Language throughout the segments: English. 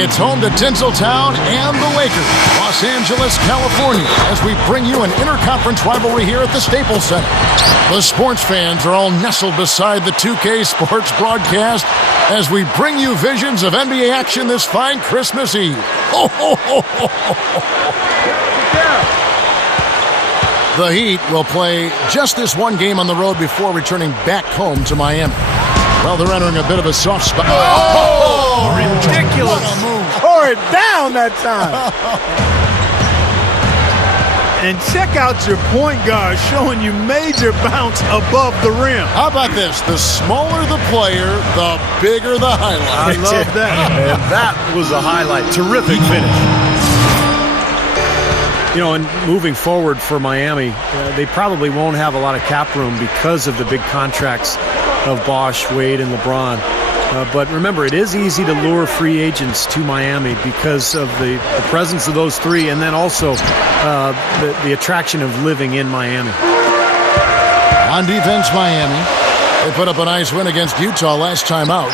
It's home to Tinseltown and the Lakers, Los Angeles, California, as we bring you an interconference rivalry here at the Staples Center. The sports fans are all nestled beside the 2K Sports broadcast as we bring you visions of NBA action this fine Christmas Eve. Ho, ho, ho, ho, ho, ho. The Heat will play just this one game on the road before returning back home to Miami. Well, they're entering a bit of a soft spot. Oh, ridiculous. What a move. Tore it down that time. And check out your point guard showing you major bounce above the rim. How about this? The smaller the player, the bigger the highlight. I love that. And that was a highlight. Terrific finish. You know, and moving forward for Miami, they probably won't have a lot of cap room because of the big contracts of Bosh, Wade, and LeBron. But remember, it is easy to lure free agents to Miami because of the presence of those three, and then also the attraction of living in Miami. On defense, Miami. They put up a nice win against Utah last time out.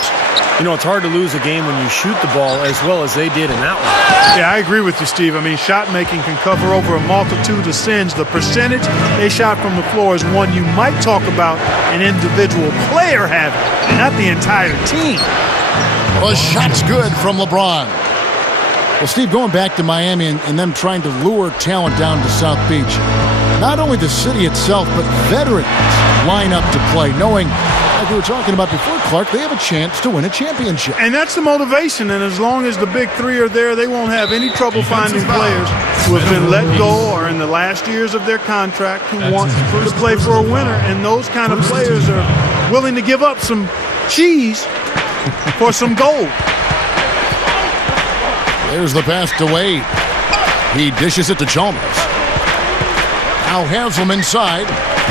You know, it's hard to lose a game when you shoot the ball as well as they did in that one. Yeah, I agree with you, Steve. I mean, shot making can cover over a multitude of sins. The percentage they shot from the floor is one you might talk about an individual player having, not the entire team. Well, shot's good from LeBron. Well, Steve, going back to Miami and them trying to lure talent down to South Beach, not only the city itself, but veterans line up to play, knowing, like we were talking about before, Clark, they have a chance to win a championship. And that's the motivation, and as long as the big three are there, they won't have any trouble finding players who have been let go or in the last years of their contract who want to play for a winner, and those kind of players are willing to give up some cheese for some gold. There's the pass to Wade. He dishes it to Chalmers. Now Haslam inside,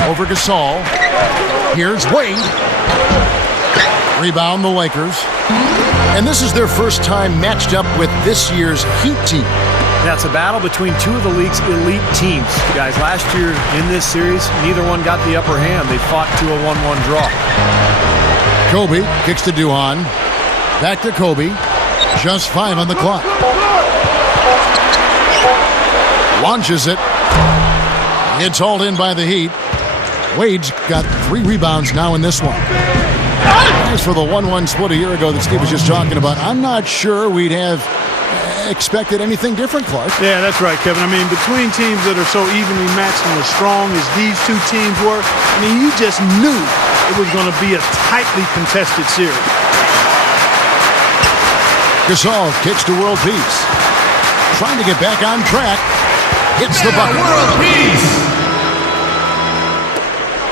over Gasol. Here's Wade. Rebound the Lakers. And this is their first time matched up with this year's Heat team. That's a battle between two of the league's elite teams. Guys, last year in this series, neither one got the upper hand. They fought to a 1-1 draw. Kobe kicks to Duhan. Back to Kobe. Just 5 on the clock. Launches it. It's hauled in by the Heat. Wade's got 3 rebounds now in this one. As for the 1-1 split a year ago that Steve was just talking about, I'm not sure we'd have expected anything different, Clark. Yeah, that's right, Kevin. I mean, between teams that are so evenly matched and as strong as these two teams were, I mean, you just knew it was going to be a tightly contested series. Gasol kicks to World Peace. Trying to get back on track. Hits the bucket. World Peace!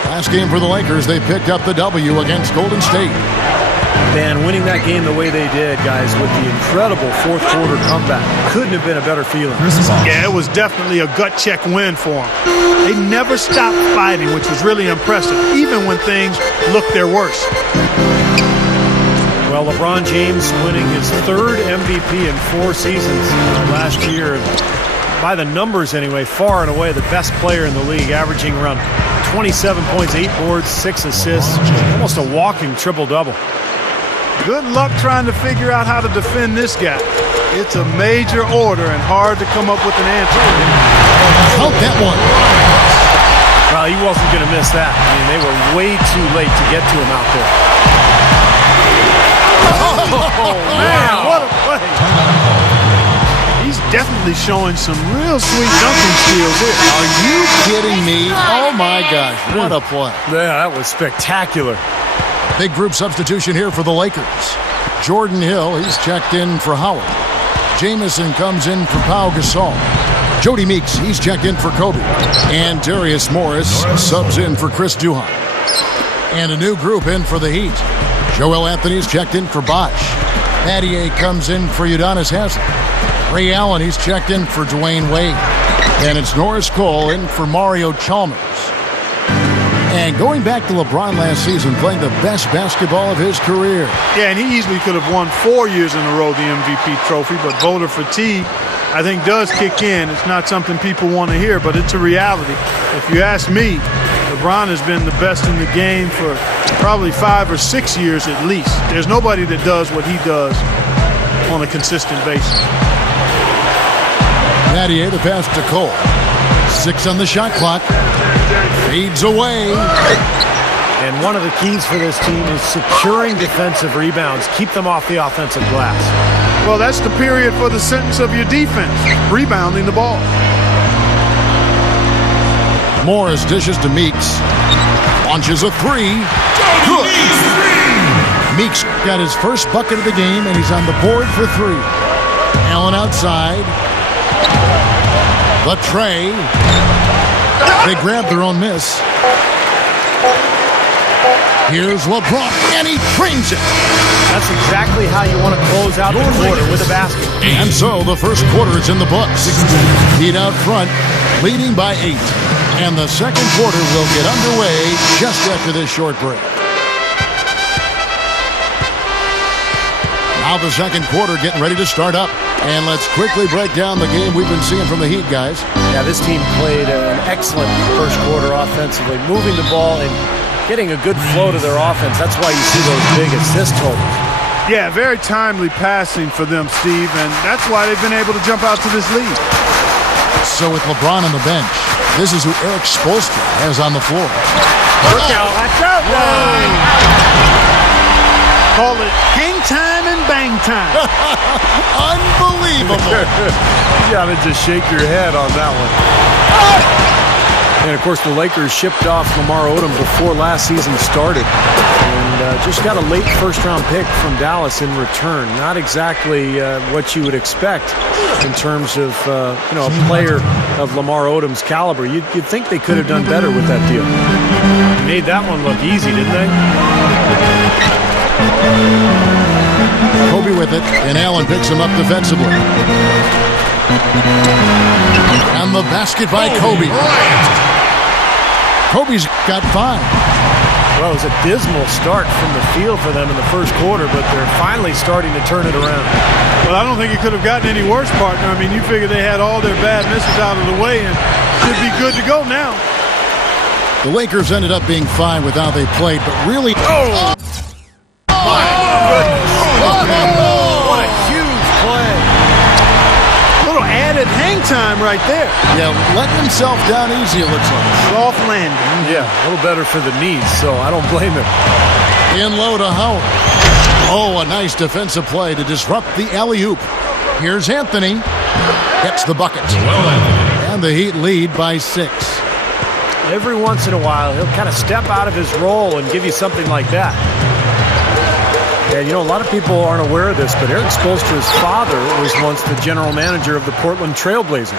Last game for the Lakers, they picked up the W against Golden State. And winning that game the way they did, guys, with the incredible fourth quarter comeback, couldn't have been a better feeling. Yeah, it was definitely a gut check win for them. They never stopped fighting, which was really impressive, even when things looked their worst. Well, LeBron James winning his 3rd MVP in 4 seasons last year. By the numbers anyway, far and away the best player in the league, averaging around 27 points, 8 boards, 6 assists, almost a walking triple-double. Good luck trying to figure out how to defend this guy. It's a major order and hard to come up with an answer. Help that one. Well, he wasn't going to miss that. I mean, they were way too late to get to him out there. Oh, man, what a play. He's definitely showing some real sweet dunking skills here. Are you kidding me? Oh, my gosh. What a play. Yeah, that was spectacular. Big group substitution here for the Lakers. Jordan Hill, he's checked in for Howard. Jamison comes in for Pau Gasol. Jody Meeks, he's checked in for Kobe. And Darius Morris subs in for Chris Duhon. And a new group in for the Heat. Joel Anthony's checked in for Bosh. Mathieu comes in for Udonis Haslem. Ray Allen, he's checked in for Dwayne Wade. And it's Norris Cole in for Mario Chalmers. And going back to LeBron last season, playing the best basketball of his career. Yeah, and he easily could have won 4 years in a row the MVP trophy, but voter fatigue, I think, does kick in. It's not something people want to hear, but it's a reality. If you ask me, LeBron has been the best in the game for probably 5 or 6 years at least. There's nobody that does what he does on a consistent basis. Nattier, the pass to Cole. 6 on the shot clock. Fades away. And one of the keys for this team is securing defensive rebounds. Keep them off the offensive glass. Well, that's the period for the sentence of your defense, rebounding the ball. Morris dishes to Meeks. Launches a 3. Good. Meeks got his first bucket of the game, and he's on the board for 3. Allen outside. The tray. They grab their own miss. Here's LeBron, and he drains it. That's exactly how you want to close out the quarter, with a basket. And so the first quarter is in the books. Heat out front, leading by 8. And the second quarter will get underway just after this short break. Now the second quarter getting ready to start up. And let's quickly break down the game we've been seeing from the Heat, guys. Yeah, this team played an excellent first quarter offensively, moving the ball and getting a good flow to their offense. That's why you see those big assist totals. Yeah, very timely passing for them, Steve, and that's why they've been able to jump out to this lead. So with LeBron on the bench, this is who Eric Spoelstra has on the floor. Look out. Watch out. Call it hang time and bang time. Unbelievable. You got to just shake your head on that one. And, of course, the Lakers shipped off Lamar Odom before last season started and just got a late first-round pick from Dallas in return. Not exactly what you would expect in terms of, a player of Lamar Odom's caliber. You'd think they could have done better with that deal. They made that one look easy, didn't they? Kobe with it, and Allen picks him up defensively. And the basket by Kobe. Kobe's got 5. Well, it was a dismal start from the field for them in the first quarter, but they're finally starting to turn it around. Well, I don't think it could have gotten any worse, partner. I mean, you figure they had all their bad misses out of the way and should be good to go now. The Lakers ended up being fine with how they played, but really... Oh! My goodness! What a huge play! A little added hang time right there. Yeah, letting himself down easy, it looks like. Soft landing. Yeah, a little better for the knees, so I don't blame him. In low to Howard. Oh, a nice defensive play to disrupt the alley-oop. Here's Anthony. Gets the bucket. And the Heat lead by 6. Every once in a while, he'll kind of step out of his role and give you something like that. And, a lot of people aren't aware of this, but Eric Spoelstra's father was once the general manager of the Portland Trail Blazers.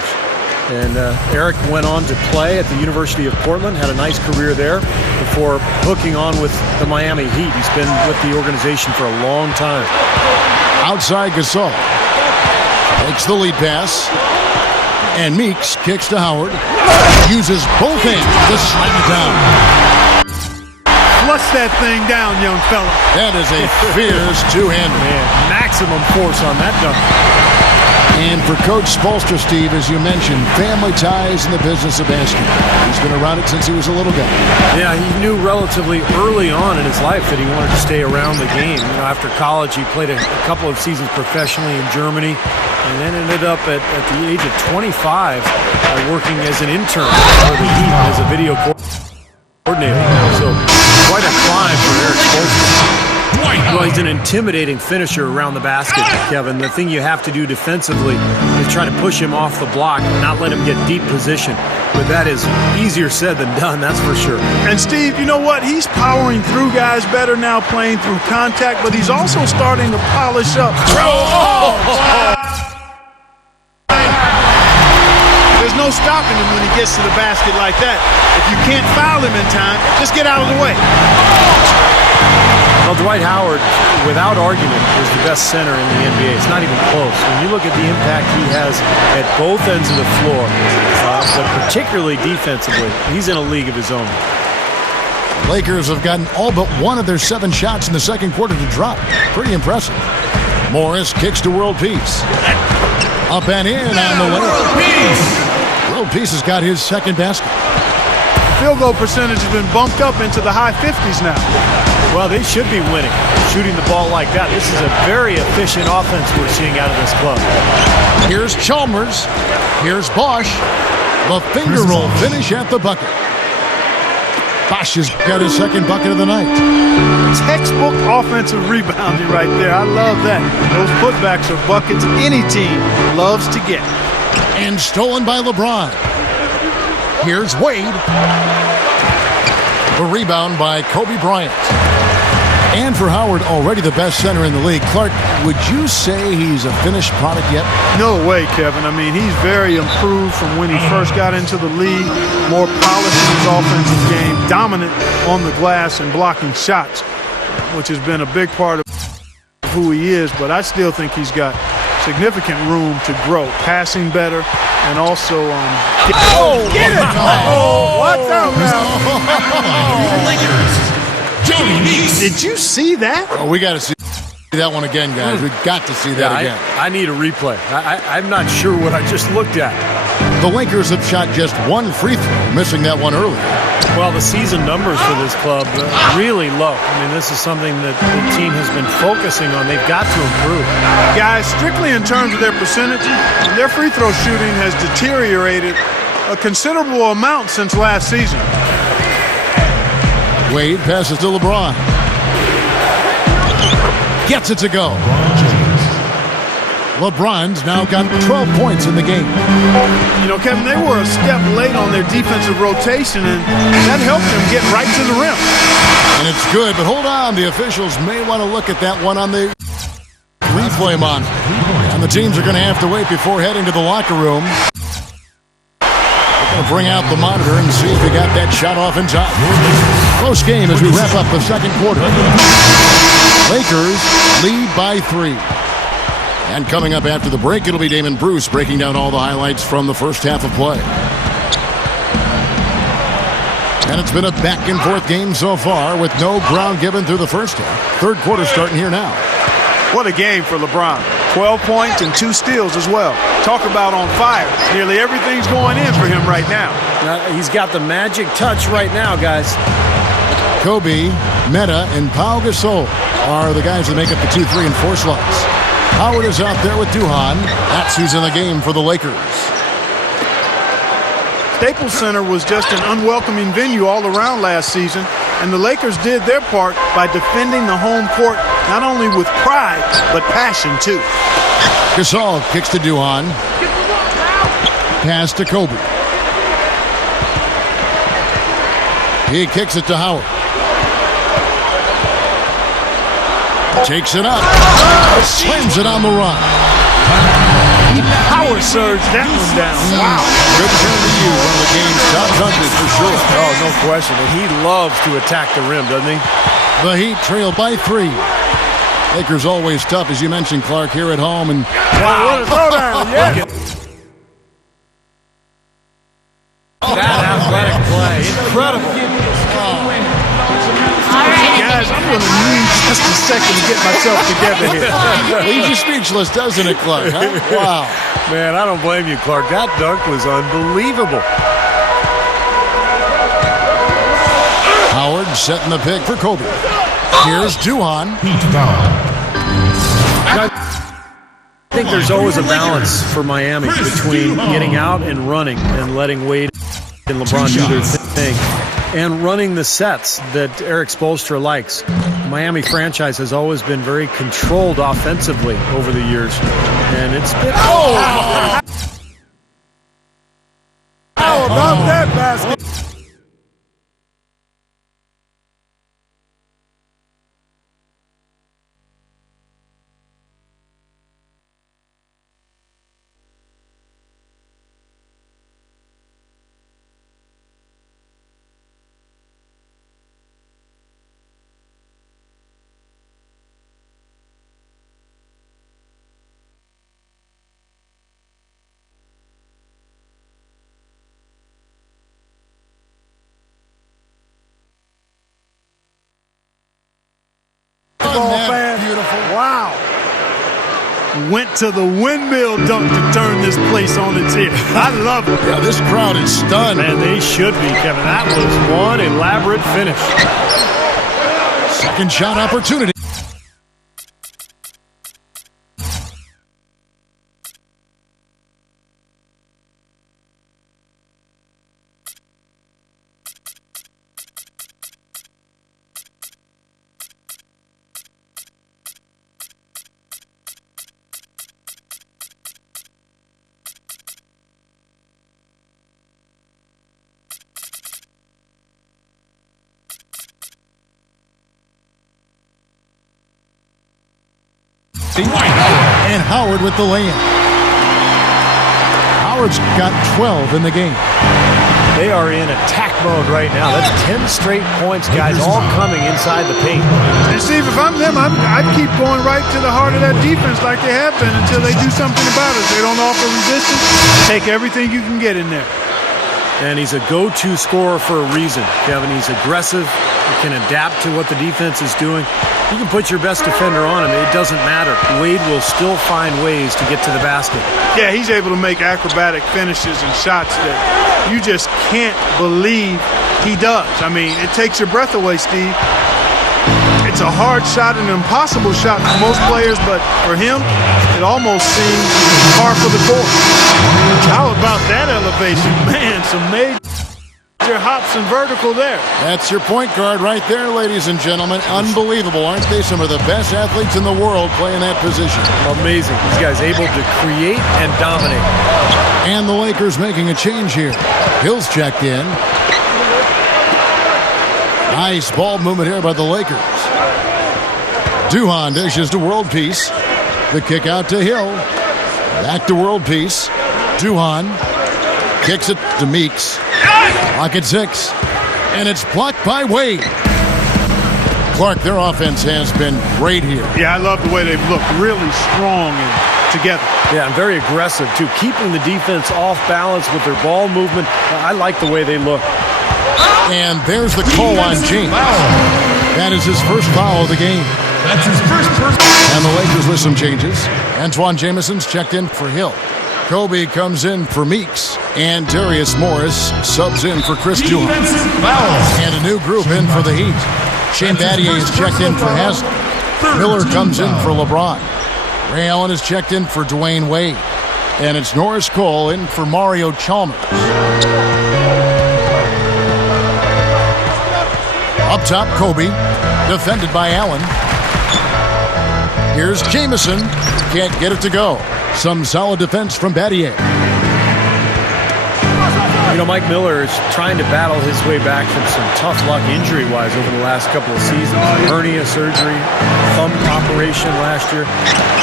And Eric went on to play at the University of Portland, had a nice career there before hooking on with the Miami Heat. He's been with the organization for a long time. Outside Gasol. Takes the lead pass. And Meeks kicks to Howard. Uses both hands to slam it down. Flush that thing down, young fella. That is a fierce two-hander. Man, maximum force on that dunk. And for Coach Spoelstra, Steve, as you mentioned, family ties in the business of basketball. He's been around it since he was a little guy. Yeah, he knew relatively early on in his life that he wanted to stay around the game. After college, he played a couple of seasons professionally in Germany, and then ended up at the age of 25 working as an intern for the Heat as a video coordinator. So quite a climb for Eric Spoelstra. Well, he's an intimidating finisher around the basket, Kevin. The thing you have to do defensively is try to push him off the block, not let him get deep position. But that is easier said than done, that's for sure. And Steve, you know what? He's powering through guys better now, playing through contact, but he's also starting to polish up. There's no stopping him when he gets to the basket like that. If you can't foul him in time, just get out of the way. Well, Dwight Howard, without argument, is the best center in the NBA. It's not even close. When you look at the impact he has at both ends of the floor, but particularly defensively, he's in a league of his own. Lakers have gotten all but one of their 7 shots in the second quarter to drop. Pretty impressive. Morris kicks to World Peace. Up and in on the layup. World Peace has got his second basket. field goal percentage has been bumped up into the high 50s now. Well, they should be winning, shooting the ball like that. This is a very efficient offense we're seeing out of this club. Here's Chalmers. Here's Bosch. The finger roll finish at the bucket. Bosch has got his second bucket of the night. Textbook offensive rebounding right there. I love that. Those putbacks are buckets any team loves to get. And stolen by LeBron. Here's Wade. The rebound by Kobe Bryant. And for Howard, already the best center in the league. Clark, would you say he's a finished product yet? No way, Kevin. I mean, he's very improved from when he first got into the league. More polished in his offensive game. Dominant on the glass and blocking shots, which has been a big part of who he is. But I still think he's got significant room to grow. Passing better and also get it! Watch out now! Jody Meeks. Did you see that? Oh, we got to see that one again, guys. We've got to see that again. I need a replay. I'm not sure what I just looked at. The Lakers have shot just one free throw, missing that one earlier. Well, the season numbers for this club really low. I mean, this is something that the team has been focusing on. They've got to improve. Guys, strictly in terms of their percentage, their free throw shooting has deteriorated a considerable amount since last season. Wade passes to LeBron. Gets it to go. LeBron's now got 12 points in the game. You know, Kevin, they were a step late on their defensive rotation, and that helped them get right to the rim. And it's good, but hold on. The officials may want to look at that one on the replay monitor. And the teams are going to have to wait before heading to the locker room. They're going to bring out the monitor and see if they got that shot off in time. Close game as we wrap up the second quarter. Lakers lead by 3. And coming up after the break, it'll be Damon Bruce breaking down all the highlights from the first half of play. And it's been a back-and-forth game so far with no ground given through the first half. Third quarter starting here now. What a game for LeBron. 12 points and 2 steals as well. Talk about on fire. Nearly everything's going in for him right now. He's got the magic touch right now, guys. Kobe, Meta, and Pau Gasol are the guys that make up the 2, 3, and 4 slots. Howard is out there with Duhan. That's who's in the game for the Lakers. Staples Center was just an unwelcoming venue all around last season, and the Lakers did their part by defending the home court not only with pride, but passion too. Gasol kicks to Duhan. Pass to Kobe. He kicks it to Howard. Takes it up. Slams it on the run. He power surged that one down. Wow. Good turn to you. One of the game's top hunters for sure. Oh, no question. And he loves to attack the rim, doesn't he? The Heat trail by 3. Lakers always tough, as you mentioned, Clark, here at home. And wow, what a throwdown. Yeah. That athletic play. Incredible. Guys, I'm going to need just a second to get myself together here. Leaves you speechless, doesn't it, Clark? Huh? Wow. Man, I don't blame you, Clark. That dunk was unbelievable. Howard setting the pick for Kobe. Here's Duhan. I think there's always a balance for Miami between getting out and running and letting Wade and LeBron do their thing, and running the sets that Eric Spoelstra likes. The Miami franchise has always been very controlled offensively over the years, and it's been... How about that basket? and went to the windmill dunk to turn this place on its head. I love it. Yeah, this crowd is stunned. Man, they should be, Kevin. That was one elaborate finish. Second shot opportunity. And Howard with the lay-in. Howard's got 12 in the game. They are in attack mode right now. That's 10 straight points, guys, all coming inside the paint. And Steve, if I'm them, I'd keep going right to the heart of that defense like they have been until they do something about it. If they don't offer resistance, take everything you can get in there. And he's a go-to scorer for a reason, Kevin. He's aggressive. He can adapt to what the defense is doing. You can put your best defender on him. It doesn't matter. Wade will still find ways to get to the basket. Yeah, he's able to make acrobatic finishes and shots that you just can't believe he does. I mean, it takes your breath away, Steve. It's a hard shot, an impossible shot for most players, but for him, it almost seems par for the course. How about that elevation? Man, some major hops and vertical there. That's your point guard right there, ladies and gentlemen. Unbelievable, aren't they? Some of the best athletes in the world playing that position. Amazing. These guys able to create and dominate. And the Lakers making a change here. Hill's checked in. Nice ball movement here by the Lakers. Duhon dishes to World Peace. The kick out to Hill. Back to World Peace. Duhon kicks it to Meeks. Clock at 6. And it's blocked by Wade. Clark, their offense has been great here. Yeah, I love the way they've looked. Really strong and together. Yeah, and very aggressive, too. Keeping the defense off balance with their ball movement. I like the way they look. And there's the call on James. That is his first foul of the game. That's his first. And the Lakers with some changes. Antoine Jamison's checked in for Hill. Kobe comes in for Meeks. And Darius Morris subs in for Chris Duhon. And a new group in for the Heat. Shane Battier is checked in for Haslem. Miller comes in for LeBron. Ray Allen is checked in for Dwayne Wade. And it's Norris Cole in for Mario Chalmers. Up top, Kobe, defended by Allen. Here's Jamison. Can't get it to go. Some solid defense from Battier. You know, Mike Miller is trying to battle his way back from some tough luck injury-wise over the last couple of seasons. Hernia surgery, thumb operation last year.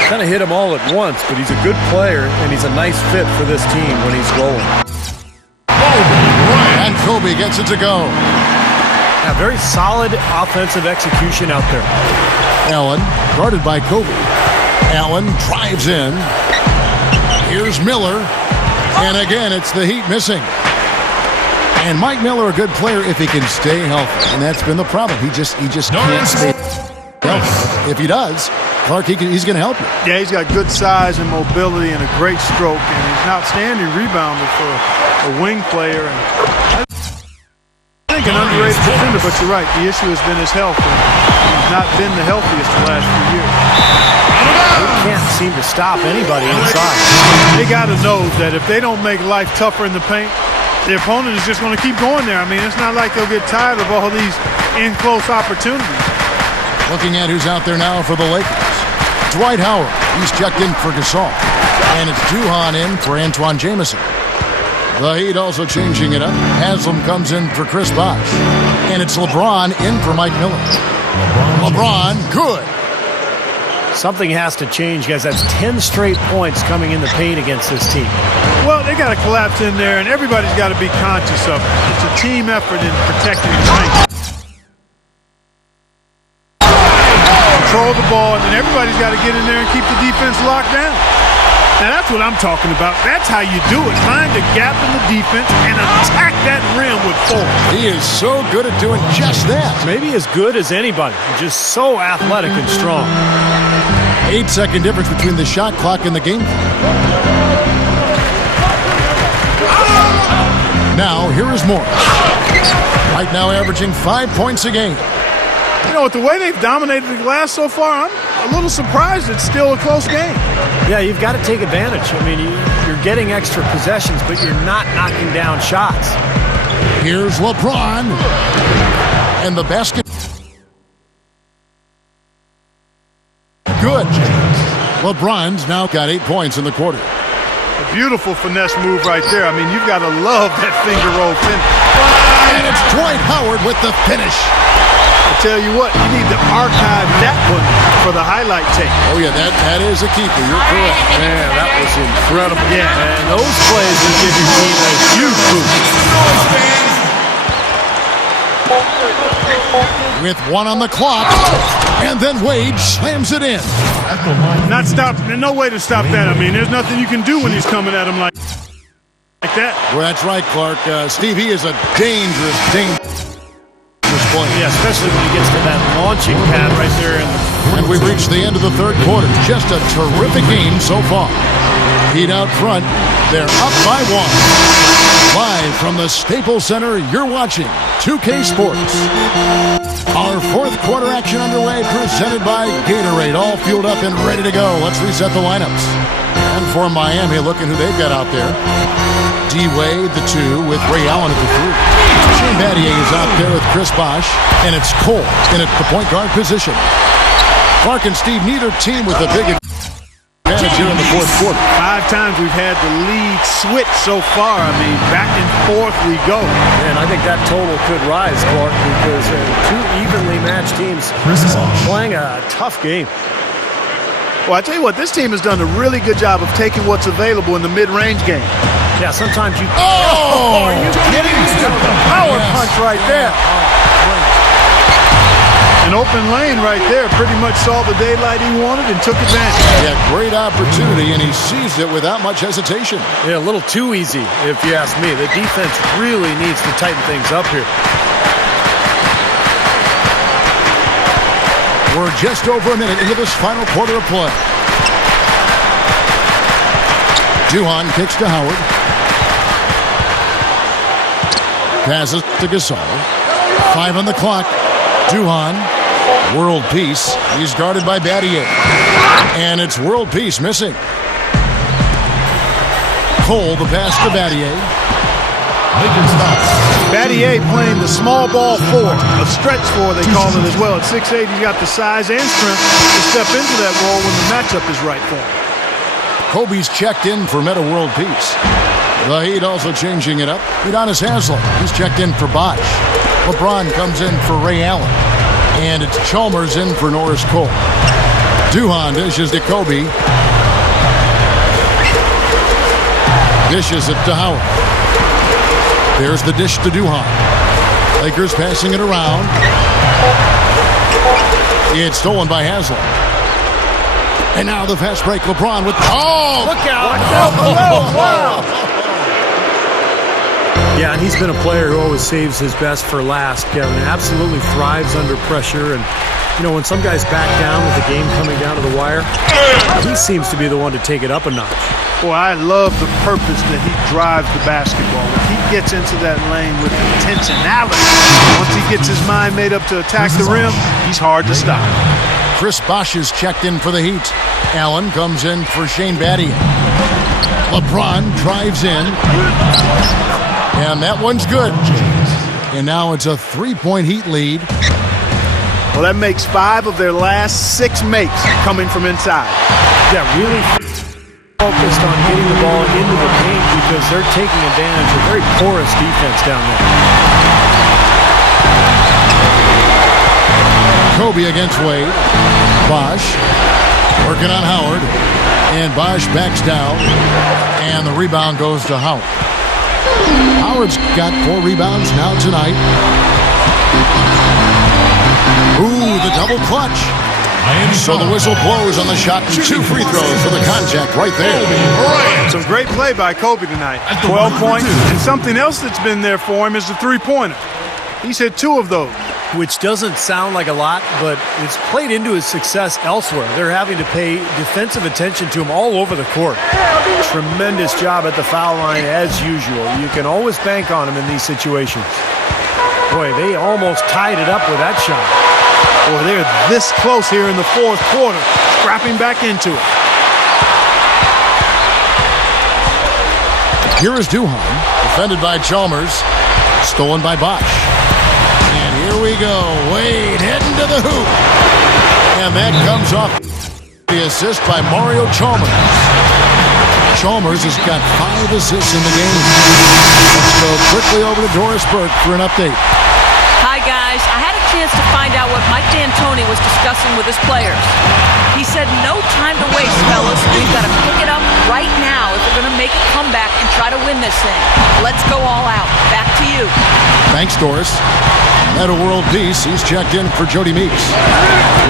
Kind of hit him all at once, but he's a good player, and he's a nice fit for this team when he's rolling. And Kobe gets it to go. Yeah, very solid offensive execution out there. Allen, guarded by Kobe. Allen drives in. Here's Miller. And again, it's the Heat missing. And Mike Miller, a good player if he can stay healthy. And that's been the problem. He just can't stay healthy. If he does, Clark, he's going to help you. Yeah, he's got good size and mobility and a great stroke. And he's an outstanding rebounder for a wing player. And I think an underrated defender, but you're right. The issue has been his health. And he's not been the healthiest the last few years. They can't seem to stop anybody inside. They got to know that if they don't make life tougher in the paint, the opponent is just going to keep going there. I mean, it's not like they'll get tired of all these in-close opportunities. Looking at who's out there now for the Lakers. Dwight Howard. He's checked in for Gasol. And it's Duhon in for Antoine Jamison. The Heat also changing it up. Haslem comes in for Chris Bosh. And it's LeBron in for Mike Miller. LeBron, good. Something has to change, guys. That's 10 straight points coming in the paint against this team. Well, they got to collapse in there, and everybody's got to be conscious of it. It's a team effort in protecting the paint. Control the ball, and then everybody's got to get in there and keep the defense locked down. Now, that's what I'm talking about. That's how you do it. Find a gap in the defense and attack that rim with force. He is so good at doing just that. Maybe as good as anybody. Just so athletic and strong. 8-second difference between the shot clock and the game clock. Now, here is Morris. Right now averaging 5 points a game. You know, with the way they've dominated the glass so far, I'm a little surprised it's still a close game. Yeah, you've got to take advantage. I mean, you're getting extra possessions, but you're not knocking down shots. Here's LeBron. And the basket. Good. LeBron's now got 8 points in the quarter. A beautiful finesse move right there. I mean, you've got to love that finger roll finish. And it's Dwight Howard with the finish. I tell you what, you need to archive that one for the highlight tape. Oh, yeah, that is a keeper. You're correct. Man, that was incredible. Yeah, and those plays will give your team a huge boost. With 1 on the clock, and then Wade slams it in. Not stop. There's no way to stop that. I mean, there's nothing you can do when he's coming at him like that. Well, that's right, Clark. Steve, he is a dangerous player. Yeah, especially when he gets to that launching pad right there. And we've reached the end of the third quarter. Just a terrific game so far. Heat out front. They're up by 1. Live from the Staples Center, you're watching 2K Sports. Our fourth quarter action underway, presented by Gatorade. All fueled up and ready to go. Let's reset the lineups. And for Miami, look at who they've got out there. D-Wade, the 2, with Ray Allen at the 3. Shane Battier is out there with Chris Bosh. And it's Cole in at the point guard position. Clark and Steve, neither team with a big advantage here in the fourth quarter. 5 times we've had the lead switch so far. I mean, back and forth we go. And I think that total could rise, Clark, because two evenly matched teams playing a tough game. Well, I tell you what, this team has done a really good job of taking what's available in the mid-range game. Yeah, sometimes you... Oh! Are you kidding me? The power punch right there. An open lane right there. Pretty much saw the daylight he wanted and took advantage. Yeah, great opportunity, and he seized it without much hesitation. Yeah, a little too easy, if you ask me. The defense really needs to tighten things up here. We're just over a minute into this final quarter of play. Duhon kicks to Howard. Passes to Gasol. 5 on the clock. Duhon, world peace. He's guarded by Battier. And it's world peace missing. Cole, the pass to Battier. Battier playing the small ball 4, a stretch 4 they call it as well. At 6'8", he's got the size and strength to step into that role when the matchup is right for him. Kobe's checked in for Meta World Peace. The Heat also changing it up. Udonis Haslem, he's checked in for Bosh. LeBron comes in for Ray Allen. And it's Chalmers in for Norris Cole. Duhon dishes to Kobe. Dishes it to Howard. There's the dish to Duhon. Lakers passing it around. It's stolen by Haslem. And now the fast break. LeBron with... Oh! Look out! Wow! Yeah, and he's been a player who always saves his best for last, Kevin. Absolutely thrives under pressure. And, you know, when some guys back down with the game coming down to the wire, he seems to be the one to take it up a notch. Boy, I love the purpose that he drives the basketball. When he gets into that lane with intentionality, once he gets his mind made up to attack the rim, he's hard to stop. Chris Bosh is checked in for the Heat. Allen comes in for Shane Battier. LeBron drives in. And that one's good. And now it's a 3-point Heat lead. Well, that makes 5 of their last 6 makes coming from inside. Yeah, really focused on getting the ball into the paint because they're taking advantage of very porous defense down there. Kobe against Wade. Bosh working on Howard. And Bosh backs down. And the rebound goes to Howard. Howard's got 4 rebounds now tonight. Ooh, the double clutch. So the whistle blows on the shot. 2 free throws for the contact right there. Some great play by Kobe tonight. 12 points. And something else that's been there for him is the 3-pointer. He's hit 2 of those. which doesn't sound like a lot, but it's played into his success elsewhere. They're having to pay defensive attention to him all over the court. Tremendous job at the foul line as usual. You can always bank on him in these situations. Boy, they almost tied it up with that shot. Boy, they're this close here in the fourth quarter, scrapping back into it. Here is Duhan, defended by Chalmers, stolen by Bosch. And here we go, Wade heading to the hoop. And that comes off the assist by Mario Chalmers. Chalmers has got 5 assists in the game. Let's go quickly over to Doris Burke for an update. Hi, guys. I had a chance to find out what Mike D'Antoni was discussing with his players. He said, no time to waste, fellas. We've got to pick it up right now if we're going to make a comeback and try to win this thing. Let's go all out. Back to you. Thanks, Doris. Meta World Peace, he's checked in for Jody Meeks.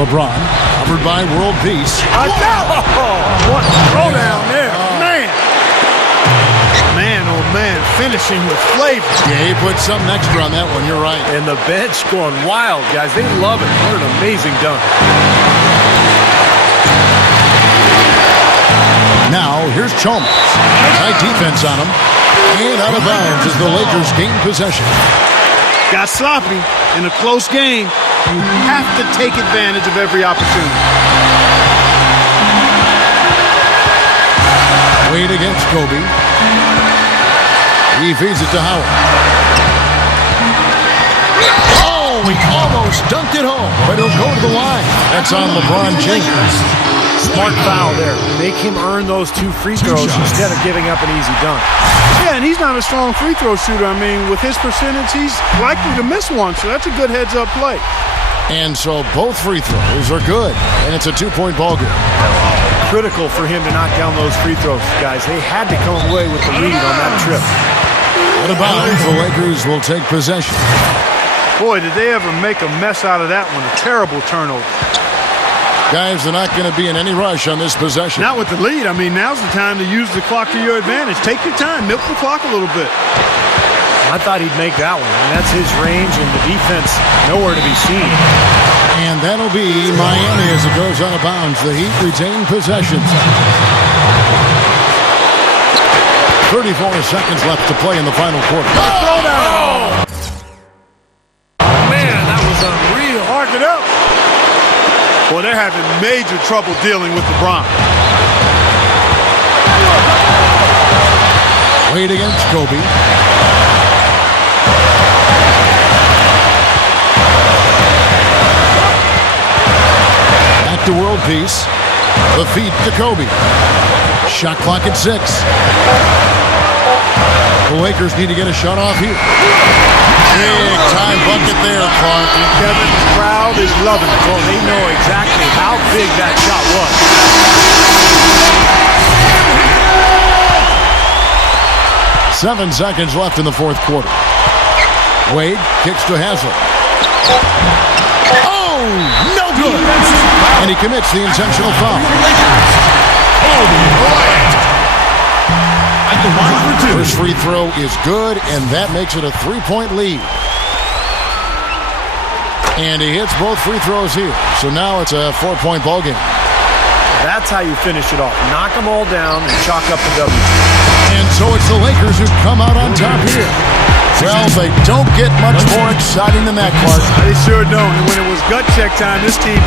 LeBron, covered by World Peace. What a throwdown there. Man, oh man, finishing with flavor. Yeah, he put something extra on that one, you're right. And the bench going wild, guys. They love it. What an amazing dunk. Now, here's Chalmers. Tight defense on him. And out of bounds as the Lakers gain possession. Got sloppy in a close game. You have to take advantage of every opportunity. Wade against Kobe. He feeds it to Howard. Oh, he almost dunked it home, but he'll go to the line. That's on LeBron James. Smart foul there. Make him earn those 2 free throws instead of giving up an easy dunk. Yeah, and he's not a strong free throw shooter. I mean, with his percentage, he's likely to miss one, so that's a good heads-up play. And so both free throws are good, and it's a 2-point ball game. Critical for him to knock down those free throws, guys. They had to come away with the lead on that trip. Out of bounds, the Lakers will take possession. Boy, did they ever make a mess out of that one. A terrible turnover. Guys, they're not going to be in any rush on this possession. Not with the lead. I mean, now's the time to use the clock to your advantage. Take your time. Milk the clock a little bit. I thought he'd make that one. And that's his range, and the defense nowhere to be seen. And that'll be Miami as it goes out of bounds. The Heat retain possession. 34 seconds left to play in the final quarter. Oh, man, that was unreal. Mark it up. Well, they're having major trouble dealing with LeBron. Wade against Kobe. Back to world peace. The feed to Kobe. Shot clock at 6. The Lakers need to get a shot off here. Big time bucket there, Clark. Kevin's crowd is loving it. Well, they know exactly how big that shot was. 7 seconds left in the fourth quarter. Wade kicks to Haslem. Oh, no good. And he commits the intentional foul. First free throw is good, and that makes it a 3-point lead. And he hits both free throws here. So now it's a 4-point ball game. That's how you finish it off. Knock them all down and chalk up the W. And so it's the Lakers who come out on top here. Well, they don't get much more exciting than that, Clark. They sure don't. And when it was gut check time, this team